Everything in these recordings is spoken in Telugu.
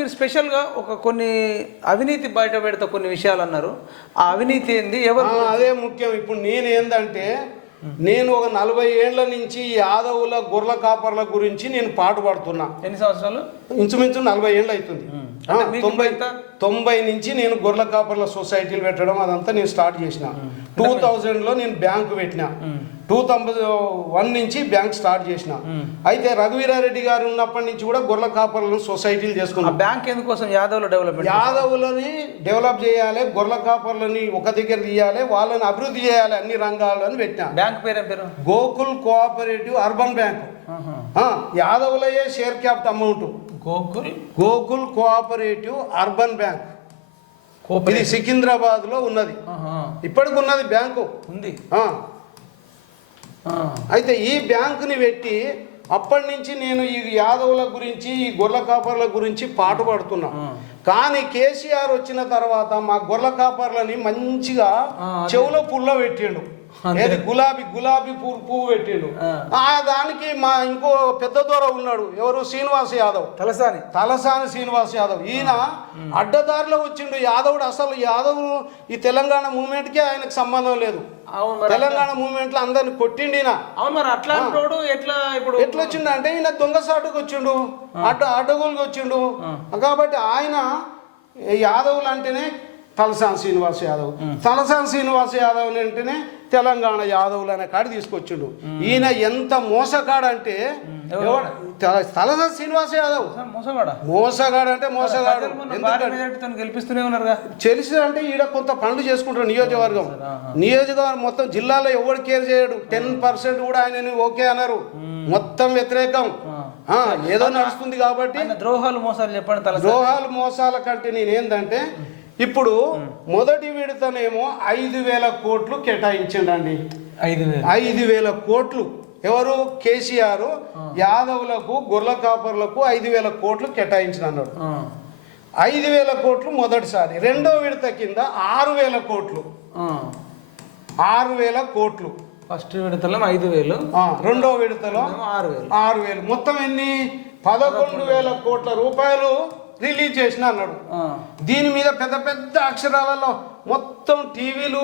మీరు స్పెషల్గా ఒక కొన్ని అవినీతి బయట పెడతా కొన్ని విషయాలు అన్నారు. ఆ అవినీతి ఏంది? ఎవరు అదే ముఖ్యం. ఇప్పుడు నేను ఏందంటే నేను ఒక నలభై ఏండ్ల నుంచి యాదవుల గొర్రెల కాపర్ల గురించి నేను పాటుపడుతున్నా ఎన్ని సంవత్సరాలు? ఇంచుమించు నలభై ఏళ్ళు అవుతుంది తొంభై? తొంభై నుంచి నేను గొర్రెల కాపర్ల సొసైటీలు పెట్టడం అదంతా నేను స్టార్ట్ చేసిన. టూ థౌజండ్లో నేను బ్యాంకు పెట్టిన. టూ థౌజండ్ వన్ నుంచి బ్యాంక్ స్టార్ట్ చేసిన. అయితే రఘువీరారెడ్డి గారు ఉన్నప్పటి నుంచి కూడా గొర్రెల కాపర్లను సొసైటీలు ఆ చేసుకున్నాం బ్యాంక్ ఎందుకోసం యాదవ్లో డెవలప్మెంట్ యాదవులని డెవలప్ చేయాలి గొర్రెల కాపర్లని ఒక దగ్గర తీయాలి వాళ్ళని అభివృద్ధి చేయాలి అన్ని రంగాలను పెట్టిన. బ్యాంక్ పేరు పేరు? Gokul cooperative urban bank. యాదవులయ్యే share capital amount. Gokul? Gokul cooperative urban bank. ఇది సికింద్రాబాద్లో ఉన్నది. ఇప్పటికి ఉన్నది బ్యాంకు. ఉంది. అయితే ఈ బ్యాంకుని పెట్టి అప్పటి నుంచి నేను ఈ యాదవుల గురించి ఈ గొర్రెల కాపర్ల గురించి పాటుపడుతున్నా కానీ కేసీఆర్ వచ్చిన తర్వాత మా గొర్రెల కాపర్లని మంచిగా. చెవులో పుల్ల పెట్టిండు. ఏది? గులాబీ గులాబీ పువ్వు పువ్వు పెట్టిండు. ఆ. దానికి మా ఇంకో పెద్ద దొర ఉన్నాడు. ఎవరు? శ్రీనివాస్ యాదవ్. తలసాని. తలసాని శ్రీనివాస్ యాదవ్. ఈయన అడ్డదారిలో వచ్చిండు. యాదవుడు అసలు యాదవ్ ఈ తెలంగాణ మూమెంట్కే ఆయనకు సంబంధం లేదు. తెలంగాణ మూమెంట్లో అందరిని కొట్టిండు ఎట్లా ఇప్పుడు? ఎట్లా వచ్చిండు అంటే ఈయన దొంగ సాటుకు వచ్చిండు. అడ్డ అడ్డగోలుగా వచ్చిండు. కాబట్టి ఆయన యాదవులు అంటేనే తలసాని శ్రీనివాస్ యాదవ్. తలసాని శ్రీనివాస్ యాదవ్ అంటేనే తెలంగాణ యాదవులు అనే కాడి తీసుకొచ్చిండు. ఈయన ఎంత మోసగాడంటే ఎవడు- తల- తలసాని శ్రీనివాస్ యాదవ్. మోసగాడా? మోసగాడు. అంటే మోసగాడు గెలిపిస్తూనే తెలిసి అంటే ఈడ కొంత పనులు చేసుకుంటాడు నియోజకవర్గం. నియోజకవర్గం మొత్తం జిల్లాలో ఎవడు కేర్ చేయడు? టెన్ పర్సెంట్ కూడా ఆయన ఓకే అన్నారు మొత్తం వ్యతిరేకం. ఏదో నడుస్తుంది కాబట్టి ద్రోహాలు మోసాలు చెప్పండి ద్రోహాలు మోసాల కంటే నేనేందంటే ఇప్పుడు మొదటి విడతనేమో ఐదు వేల కోట్లు కేటాయించండి ఐదు వేలు. కోట్లు. ఎవరు? కేసీఆర్ యాదవులకు గొర్రెల కాపర్లకు ఐదు వేల కోట్లు కేటాయించిన అన్నాడు. ఐదు వేల కోట్లు మొదటిసారి. రెండో విడత కింద ఆరు వేల కోట్లు. ఆరు వేల కోట్లు. ఫస్ట్ విడతలో ఐదు వేలు. రెండో విడతలో ఆరు వేలు. ఆరు వేలు. మొత్తం ఎన్ని? పదకొండు వేల కోట్ల రూపాయలు. రిలీజ్ చేసిన అన్నాడు. ఆ. దీని మీద పెద్ద పెద్ద అక్షరాలలో మొత్తం టీవీలు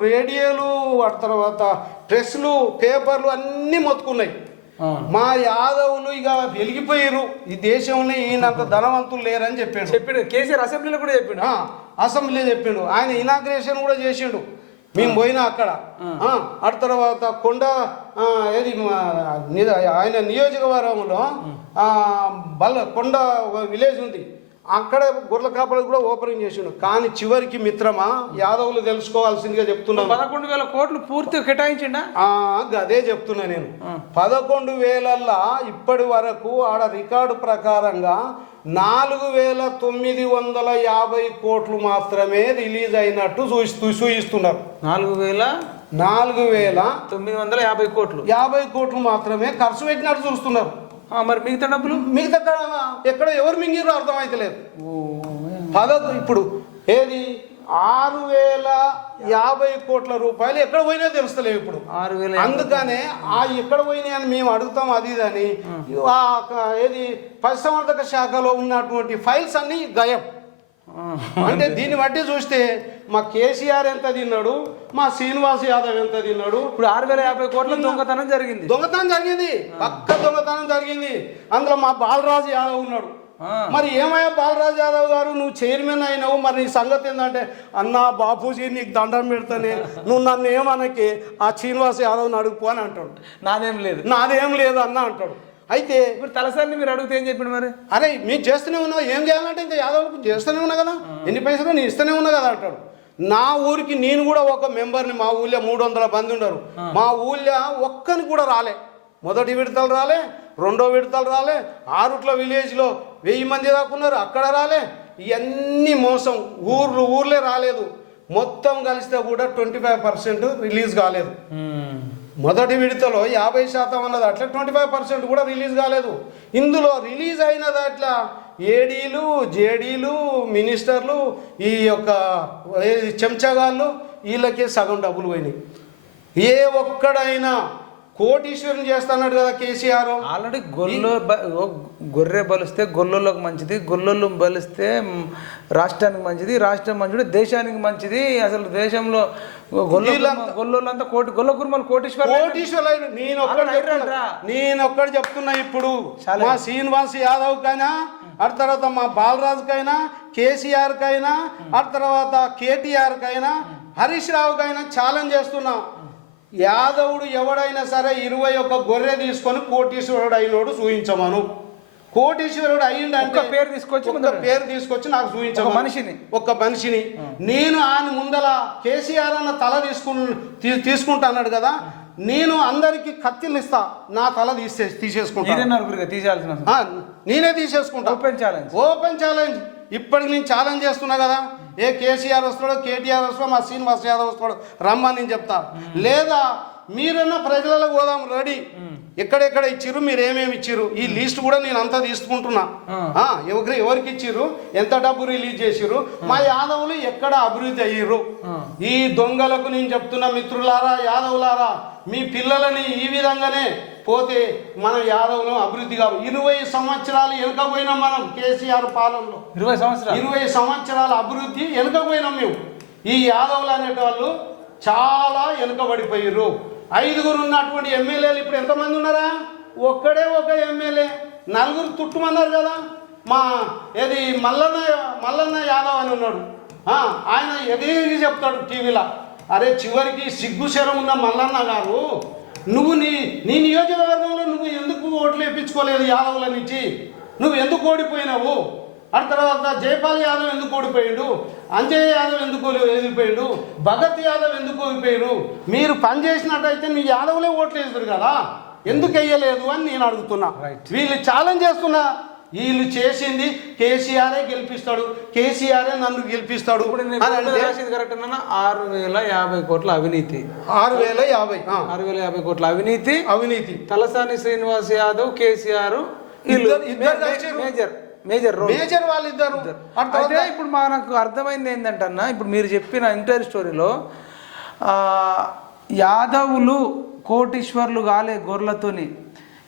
రేడియోలు ఆ తర్వాత ప్రెస్లు పేపర్లు అన్నీ మొత్తుకున్నాయి. మా యాదవులు ఇక వెలిగిపోయారు ఈ దేశంలో ఈయనంత ధనవంతులు లేరని చెప్పాడు. చెప్పిండు. కేసీఆర్ అసెంబ్లీలో కూడా చెప్పిండు. ఆ, అసెంబ్లీ చెప్పిండు. ఆయన ఇనాగ్రేషన్ కూడా చేసిండు. మేము పోయినా అక్కడ. ఆ, అటు తర్వాత కొండ ఏది ఆయన నియోజకవర్గంలో ఆ, బల్ల కొండ ఒక విలేజ్ ఉంది. అక్కడ గొర్రెల కాపలు కూడా ఓపెనింగ్ చేసిండు. కానీ చివరికి మిత్రమా యాదవులు తెలుసుకోవాల్సిందిగా చెప్తున్నాను. పదకొండు వేల కోట్లు పూర్తిగా కేటాయించిండా? ఆ, అదే చెప్తున్నా నేను. పదకొండు వేలల్లా ఇప్పటి వరకు ఆడ రికార్డు ప్రకారంగా నాలుగు వేల తొమ్మిది వందల యాభై కోట్లు మాత్రమే రిలీజ్ అయినట్టు చూస్తూ చూయిస్తున్నారు నాలుగు వేల నాలుగు వేల తొమ్మిది వందల యాభై కోట్లు. యాభై కోట్లు మాత్రమే ఖర్చు పెట్టినట్టు చూస్తున్నారు. మరి మిగతా డబ్బులు? మిగతా కాడ ఎక్కడ ఎవరు మింగిరో అర్థమైతలేదు. పద ఇప్పుడు. ఏది? ఆరు వేల యాభై కోట్ల రూపాయలు ఎక్కడ పోయినా తెలుస్తలేవు ఇప్పుడు. ఆరు వేల అందుకనే ఆ ఎక్కడ పోయినాయి అని మేము అడుగుతాం అది ఇది అని. ఏది? పశుసంవర్ధక శాఖలో ఉన్నటువంటి ఫైల్స్ అన్ని గయం. అంటే దీన్ని బట్టి చూస్తే మా కేసీఆర్ ఎంత తిన్నాడు మా శ్రీనివాస్ యాదవ్ ఎంత తిన్నాడు ఇప్పుడు ఆరు వేల యాభై కోట్ల దొంగతనం జరిగింది. దొంగతనం జరిగింది. పక్క దొంగతనం జరిగింది. అందులో మా బాలరాజు యాదవ్ ఉన్నాడు. మరి ఏమయ్యా బాలరాజు యాదవ్ గారు? నువ్వు చైర్మన్ అయినావు. మరి నీ సంగతి ఏంటంటే అన్నా బాపూజీ నీకు దండం పెడతానే. నువ్వు నన్ను ఏమనకి? ఆ శ్రీనివాస్ యాదవ్ని అడుగుపో అని అంటాడు. నాదేం లేదు. నాదేం లేదు అన్న అంటాడు. అయితే ఇప్పుడు తలసారిని మీరు అడిగితే ఏం చెప్పిండు మరి? అరే మీకు చేస్తూనే ఉన్నావు? ఏం చేయాలంటే ఇంకా యాదవ్లకు చేస్తూనే ఉన్నా కదా? ఎన్ని పైసలు నేను ఇస్తూనే ఉన్నా కదా అంటాడు. నా ఊరికి నేను కూడా ఒక మెంబర్ని మా ఊళ్ళో మూడు వందల మంది ఉన్నారు మా ఊళ్ళో ఒక్కని కూడా రాలే. మొదటి విడతలు రాలే రెండో విడతలు రాలే ఆరుట్ల విలేజ్లో వెయ్యి మంది దాకా ఉన్నారు అక్కడ రాలే. ఇవన్నీ మోసం. ఊర్లు ఊర్లే రాలేదు. మొత్తం కలిస్తే కూడా ట్వంటీ ఫైవ్ పర్సెంట్ రిలీజ్ కాలేదు. మొదటి విడతలో యాభై శాతం ఉన్నది అట్లా ట్వంటీ ఫైవ్ పర్సెంట్ కూడా రిలీజ్ కాలేదు. ఇందులో రిలీజ్ అయిన దాట్లా ఏడీలు జేడీలు మినిస్టర్లు ఈ యొక్క చెంచగాళ్ళు వీళ్ళకే సగం డబ్బులు పోయినాయి. ఏ ఒక్కడైనా కోటీశ్వరుని చేస్తున్నాడు కదా కేసీఆర్ ఆల్రెడీ గొల్లు గొర్రె బలిస్తే గొల్లలకు మంచిది గొల్లలు బలిస్తే రాష్ట్రానికి మంచిది రాష్ట్రం మంచిది దేశానికి మంచిది అసలు దేశంలో గొల్ల గొల్లోళ్ళంతా కోటి గొల్ల కుర్మలు కోటీశ్వర కోటీశ్వరులు నేను. నేను ఒక్కడు చెప్తున్నా ఇప్పుడు. మా శ్రీనివాస్ యాదవ్ కైనా ఆ తర్వాత మా బాలరాజు కైనా కేసీఆర్ కైనా ఆ తర్వాత కేటీఆర్ కైనా హరీష్ రావు కైనా ఛాలెంజ్ చేస్తున్నా యాదవుడు ఎవడైనా సరే ఇరవై ఒక్క గొర్రె తీసుకొని కోటీశ్వరుడు అయినోడు చూపించమను కోటీశ్వరుడు అయ్యిండంటే ఒక్క పేరు తీసుకొచ్చి పేరు తీసుకొచ్చి నాకు ఒక మనిషిని. ఒక మనిషిని. నేను ఆయన ముందల కేసీఆర్ అన్న తల తీసుకు తీసుకుంటా అన్నాడు కదా నేను అందరికి కత్తిలు ఇస్తా. నా తల తీసే తీసేసుకుంటా. తీసేయాల్సిన నేనే తీసేసుకుంటా. ఓపెన్ ఛాలెంజ్ ఓపెన్ ఛాలెంజ్ ఇప్పటికి నేను ఛాలెంజ్ చేస్తున్నా కదా. ఏ కేసీఆర్ వస్తాడో కేటీఆర్ వస్తాడో మా శ్రీనివాస్ యాదవ్ వస్తాడో రమ్మని నేను చెప్తా. లేదా మీరన్నా ప్రజలకు పోదాం రెడీ. ఎక్కడెక్కడ ఇచ్చిర్రు మీరు ఏమేమి ఇచ్చిర్రు? ఈ లిస్ట్ కూడా నేను అంతా తీసుకుంటున్నా. ఎవరికి ఎవరికి ఇచ్చిర్రు? ఎంత డబ్బు రిలీజ్ చేసిర్రు? మా యాదవులు ఎక్కడ అభివృద్ధి అయ్యిర్రు? ఈ దొంగలకు నేను చెప్తున్నా మిత్రులారా యాదవులారా మీ పిల్లలని ఈ విధంగానే పోతే మనం యాదవులు అభివృద్ధి కావు. ఇరవై సంవత్సరాలు వెనుకపోయినాం మనం కేసీఆర్ పాలనలో. ఇరవై సంవత్సరాలు? ఇరవై సంవత్సరాల అభివృద్ధి వెనుకపోయినాం మేము. ఈ యాదవులు అనేటవాళ్ళు చాలా వెనుకబడిపోయారు ఐదుగురు ఉన్నటువంటి ఎమ్మెల్యేలు ఇప్పుడు ఎంతమంది ఉన్నారా? ఒక్కడే ఒక ఎమ్మెల్యే. నలుగురు తుట్టుమన్నారు కదా? మా ఏది మల్లన్న మల్లన్న యాదవ్ అని ఉన్నాడు. ఆయన ఎదిగి చెప్తాడు టీవీలో? అరే చివరికి సిగ్గుశరం ఉన్న మల్లన్న గారు నువ్వు నీ నీ నియోజకవర్గంలో నువ్వు ఎందుకు ఓట్లు వేయించుకోలేదు యాదవుల నుంచి? నువ్వు ఎందుకు ఓడిపోయినావు? ఆ తర్వాత జయపాల్ యాదవ్ ఎందుకు ఓడిపోయాడు? అంజయ్ యాదవ్ ఎందుకు ఓడిపోయాడు? భగత్ యాదవ్ ఎందుకు ఓడిపోయాడు? మీరు పని చేసినట్టయితే మీ యాదవులే ఓట్లు వేస్తారు కదా. ఎందుకు వేయలేదు అని నేను అడుగుతున్నా. వీళ్ళు ఛాలెంజ్ చేస్తున్నా. వీళ్ళు చేసింది కేసీఆరే గెలిపిస్తాడు. కేసీఆరే నన్ను గెలిపిస్తాడు ఆరు వేల యాభై కోట్ల అవినీతి. ఆరు వేల యాభై ఆరు వేల యాభై కోట్ల అవినీతి. అవినీతి. Talasani Srinivas Yadav KCR major. Major role. Major ఆ తర్వాత అయితే ఇప్పుడు మనకు అర్థమైంది ఏంటంటన్నా ఇప్పుడు మీరు చెప్పిన ఇంటర్ స్టోరీలో ఆ, యాదవులు కోటీశ్వర్లు కాలే గొర్రెలతోని.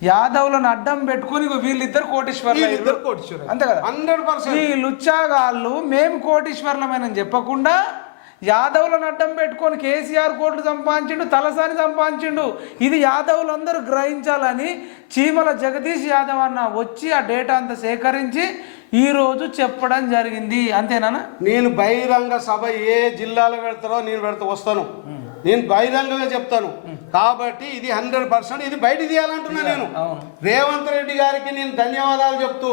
యాదవులను అడ్డం పెట్టుకొని వీళ్ళిద్దరు కోటీశ్వర్లు. అంతే కదా? 100% ఈ లుచ్చాగాళ్ళు మేము కోటీశ్వర్లమేనని చెప్పకుండా యాదవులను అడ్డం పెట్టుకొని కేసీఆర్ కోట్లు సంపాదించిండు తలసాని సంపాదించిండు. ఇది యాదవులందరూ గ్రహించాలని చీమల జగదీష్ యాదవ్ అన్న వచ్చి ఆ డేటా అంతా సేకరించి ఈ రోజు చెప్పడం జరిగింది. అంతేనా నేను బహిరంగ సభ ఏ జిల్లాలో పెడతారో నేను పెడతా వస్తాను. నేను బహిరంగంగా చెప్తాను. కాబట్టి ఇది హండ్రెడ్ పర్సెంట్ ఇది బయట తీయాలంటున్నా నేను. రేవంత్ రెడ్డి గారికి నేను ధన్యవాదాలు చెప్తూ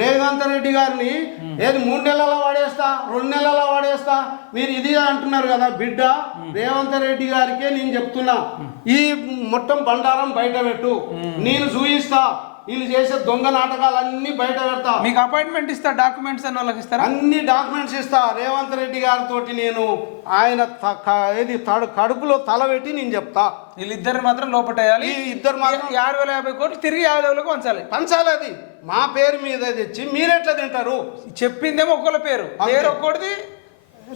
రేవంత్ రెడ్డి గారిని ఏది మూడు నెలల వాడేస్తా రెండు నెలల వాడేస్తా మీరు ఇది అంటున్నారు కదా బిడ్డ రేవంత్ రెడ్డి గారికే నేను చెప్తున్నా. ఈ మొత్తం బండారం బయట పెట్టు. నేను చూయిస్తా. వీళ్ళు చేసే దొంగ నాటకాలన్నీ బయట పెడతా. మీకు అపాయింట్మెంట్ ఇస్తా డాక్యుమెంట్స్ అన్న వాళ్ళకి ఇస్తారా? అన్ని డాక్యుమెంట్స్ ఇస్తా. రేవంత్ రెడ్డి గారితో నేను ఆయన ఏది తడు కడుపులో తల పెట్టి నేను చెప్తా. వీళ్ళిద్దరిని మాత్రం లోపటేయాలి. ఈ ఇద్దరు మాత్రం ఆరు వేల యాభై కోట్లు తిరిగి యాదవులకు వంచాలి పంచాలి. అది. మా పేరు మీద తెచ్చి మీరెట్లా తింటారు? చెప్పిందేమో ఒక్కళ్ళ పేరు. పేరు ఒక్కడిది.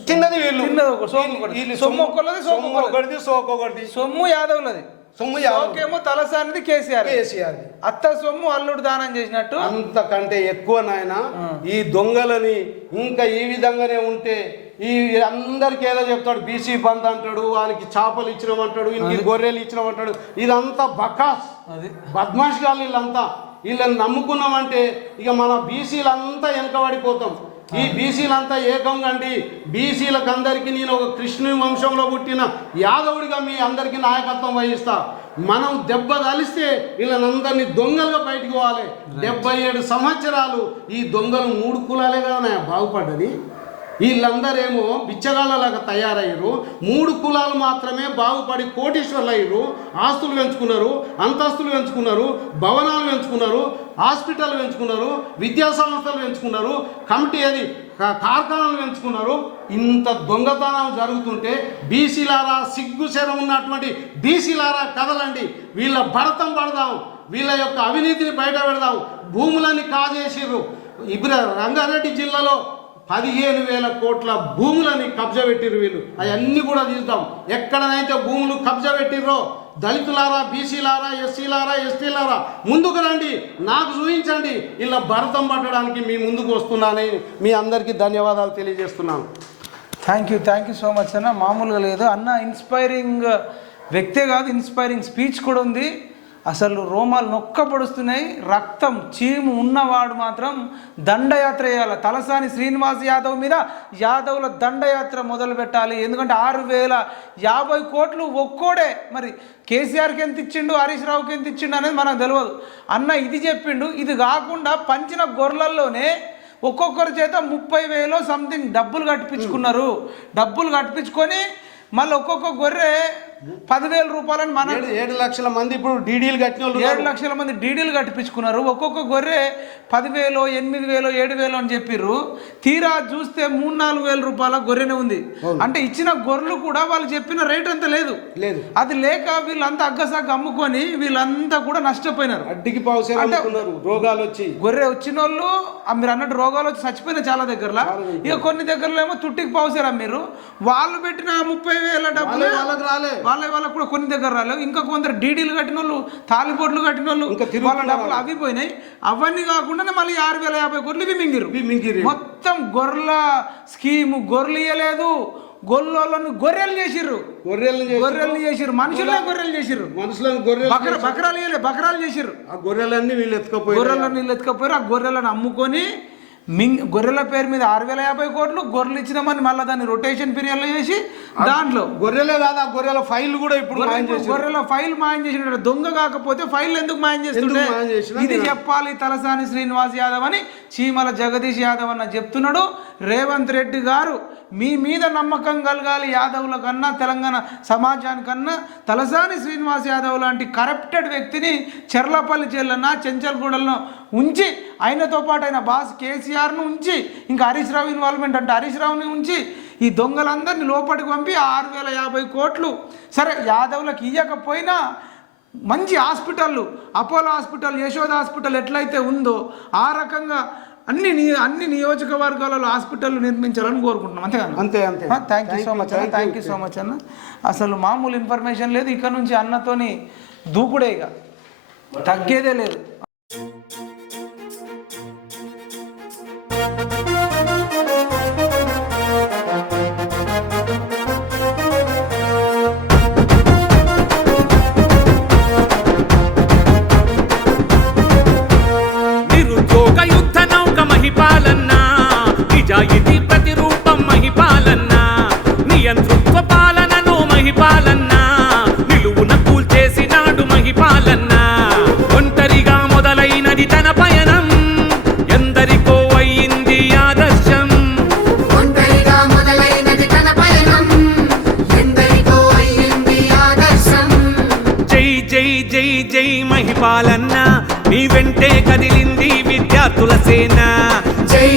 తిన్నది వీళ్ళు. సొమ్ము ఒక్కళ్ళది, సోము సొమ్ము ఒకటిది సోకు ఒకటిది. సొమ్ము యాదవులది. సొమ్ము ఓకేమో తలసానిది కేసీఆర్. కేసీఆర్. అత్త సొమ్ము అల్లుడు దానం చేసినట్టు. అంతకంటే ఎక్కువ నాయన ఈ దొంగలని ఇంకా ఈ విధంగానే ఉంటే ఈ అందరికి ఏదో చెప్తాడు బీసీ బంద్ అంటాడు వాళ్ళకి చేపలు ఇచ్చినామంటాడు ఇంటికి గొర్రెలు ఇచ్చినామంటాడు. ఇదంతా బకాస్. బద్మాష్ గాళ్ళు వీళ్ళంతా. వీళ్ళని నమ్ముకున్నామంటే ఇక మన బీసీలంతా వెనకబడిపోతాం. ఈ బీసీలంతా ఏకంగా అండి బీసీలకు అందరికీ నేను ఒక కృష్ణుని వంశంలో పుట్టిన యాదవుడిగా మీ అందరికీ నాయకత్వం వహిస్తా. మనం దెబ్బ తలిస్తే వీళ్ళనందరినీ దొంగలుగా బయటికి పోవాలి. డెబ్బై ఏడు సంవత్సరాలు ఈ దొంగలు మూడు కులాలే కదా బాగుపడ్డది. వీళ్ళందరేమో బిచ్చగాళ్ళలాగా తయారయ్యారు. మూడు కులాలు మాత్రమే బాగుపడి కోటీశ్వర్లు అయ్యారు ఆస్తులు పెంచుకున్నారు అంతస్తులు పెంచుకున్నారు భవనాలు పెంచుకున్నారు హాస్పిటల్ పెంచుకున్నారు విద్యా సంస్థలు పెంచుకున్నారు కమిటీ అది కార్ఖానాలు పెంచుకున్నారు. ఇంత దొంగతనం జరుగుతుంటే బీసీలారా సిగ్గుశరం ఉన్నటువంటి బీసీలారా కదలండి. వీళ్ళ భరతం పడదాం. వీళ్ళ యొక్క అవినీతిని బయట పెడదాం భూములన్నీ కాజేసిర్రు. ఇప్పుడు రంగారెడ్డి జిల్లాలో పదిహేను వేల కోట్ల భూములని కబ్జా పెట్టిర్రు వీళ్ళు. అవన్నీ కూడా తీద్దాం. ఎక్కడనైతే భూములు కబ్జా పెట్టిర్రో దళితులారా బీసీలారా ఎస్సీలారా ఎస్టీలారా ముందుకు రండి. నాకు చూపించండి. ఇలా భరతం పట్టడానికి మీ ముందుకు వస్తున్నానని మీ అందరికీ ధన్యవాదాలు తెలియజేస్తున్నాను. Thank you thank you so much అన్న. మామూలుగా లేదు. అన్న ఇన్స్పైరింగ్ వ్యక్తే కాదు ఇన్స్పైరింగ్ స్పీచ్ కూడా ఉంది. అసలు రోమాలు నొక్కబడుస్తున్నాయి. రక్తం చీము ఉన్నవాడు మాత్రం దండయాత్ర చేయాలి. తలసాని శ్రీనివాస్ యాదవ్ మీద యాదవ్ల దండయాత్ర మొదలు పెట్టాలి. ఎందుకంటే ఆరు వేల యాభై కోట్లు ఒక్కోడే. మరి కేసీఆర్కి ఎంత ఇచ్చిండు హరీష్ రావుకి ఎంత ఇచ్చిండు అనేది మనకు తెలియదు. అన్న ఇది చెప్పిండు. ఇది కాకుండా పంచిన గొర్రెల్లోనే ఒక్కొక్కరి చేత ముప్పై వేలు సంథింగ్ డబ్బులు కట్టించుకున్నారు. డబ్బులు కట్టించుకొని మళ్ళీ ఒక్కొక్క గొర్రె పదివేల రూపాయలని మన ఏడు లక్షల మంది ఇప్పుడు డీడీలు కట్టిన వాళ్ళు ఏడు లక్షల మంది డీడీలు కట్టించుకున్నారు ఒక్కొక్క గొర్రె పదివేలు ఎనిమిది వేలు ఏడు వేలు అని చెప్పిర్రు. తీరా చూస్తే మూడు నాలుగు వేల రూపాయల గొర్రెనే ఉంది. అంటే ఇచ్చిన గొర్రెలు కూడా వాళ్ళు చెప్పిన రేట్ అంత లేదు. లేదు. అది లేక వీళ్ళంతా అగ్గసాగ్గ అమ్ముకొని వీళ్ళంతా కూడా నష్టపోయినారు. అడ్డికి రోగాలు వచ్చి. గొర్రె వచ్చిన వాళ్ళు మీరు అన్నట్టు రోగాలు వచ్చి చచ్చిపోయిన చాలా దగ్గరలో. ఇక కొన్ని దగ్గరలో ఏమో తుట్టికి పావుసారా మీరు వాళ్ళు పెట్టిన ముప్పై వేల డబ్బులు వాళ్ళే వాళ్ళకి రాలే. వాళ్ళ వాళ్ళకు కూడా కొన్ని దగ్గర రాలేవు ఇంకా కొందరు డీడీలు కట్టిన వాళ్ళు తాలిబోట్లు కట్టిన వాళ్ళు ఇంకా వాళ్ళ డబ్బులు అవి పోయినాయి అవన్నీ కాకుండా మళ్ళీ ఆరు వేల యాభై కోట్లు ఇవి మింగిరు మింగిరి మొత్తం గొర్రెల స్కీము గొర్రెలు ఇయ్యలేదు గొల్లోళ్ళను గొర్రెలు చేసిర్రు. గొర్రెలను చేసి గొర్రెలు చేసిర్రు. మనుషులే గొర్రెలు చేసిర్రు. మనుషులను గొర్రెలు బకర బకరాలు బకరాలు చేసిర్రు. ఆ గొర్రెలన్నీ వీళ్ళు ఎత్తుకపోయి గొర్రెలను నీళ్ళు ఎత్తుకపోయారు ఆ గొర్రెలను అమ్ముకొని మింగ్ గొర్రెల పేరు మీద ఆరు వేల యాభై కోట్లు గొర్రెలు ఇచ్చినామని మళ్ళీ దాన్ని రొటేషన్ పీరియడ్లో చేసి దాంట్లో. గొర్రెలే కాదు ఆ గొర్రెల ఫైల్ కూడా ఇప్పుడు గొర్రెల ఫైల్ మాయం చేసిన దొంగ కాకపోతే ఫైల్ ఎందుకు మాయం చేస్తుండే? చేసినా ఇది చెప్పాలి తలసాని శ్రీనివాస్ యాదవ్ అని చీమల జగదీష్ యాదవ్ అన్న చెప్తున్నాడు. రేవంత్ రెడ్డి గారు మీ మీద నమ్మకం కలగాలి యాదవుల కన్నా తెలంగాణ సమాజానికన్నా తలసాని శ్రీనివాస్ యాదవ్ లాంటి కరప్టెడ్ వ్యక్తిని చెర్లపల్లి జైలన్నా చెంచల్గూడలను ఉంచి ఆయనతో పాటు ఆయన బాస్ కేసీఆర్ను ఉంచి ఇంకా హరీష్ రావు ఇన్వాల్వ్మెంట్ అంటే హరీష్ రావుని ఉంచి ఈ దొంగలందరినీ లోపలికి పంపి ఆరు వేల యాభై కోట్లు. సరే యాదవులకు ఇవ్వకపోయినా మంచి హాస్పిటళ్ళు అపోలో హాస్పిటల్ యశోద హాస్పిటల్ ఎట్లయితే ఉందో ఆ రకంగా అన్ని ని అన్ని నియోజకవర్గాలలో హాస్పిటల్ నిర్మించాలని కోరుకుంటున్నాం. అంతేగాని అంతే అంతే. థ్యాంక్ యూ సో మచ్ అన్న థ్యాంక్ యూ సో మచ్ అన్న. అసలు మామూలు ఇన్ఫర్మేషన్ లేదు. ఇక్కడ నుంచి అన్నతోని దూకుడే ఇక. తగ్గేదే లేదు. జై జై మహిపాలన్న నీ వెంటే కదిలింది విద్యార్థుల సేన. జై